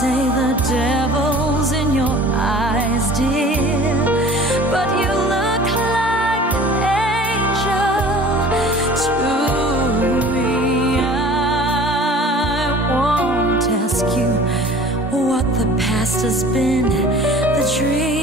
say the devil's in your eyes, dear, but you look like an angel to me. I won't ask you what the past has been, the dream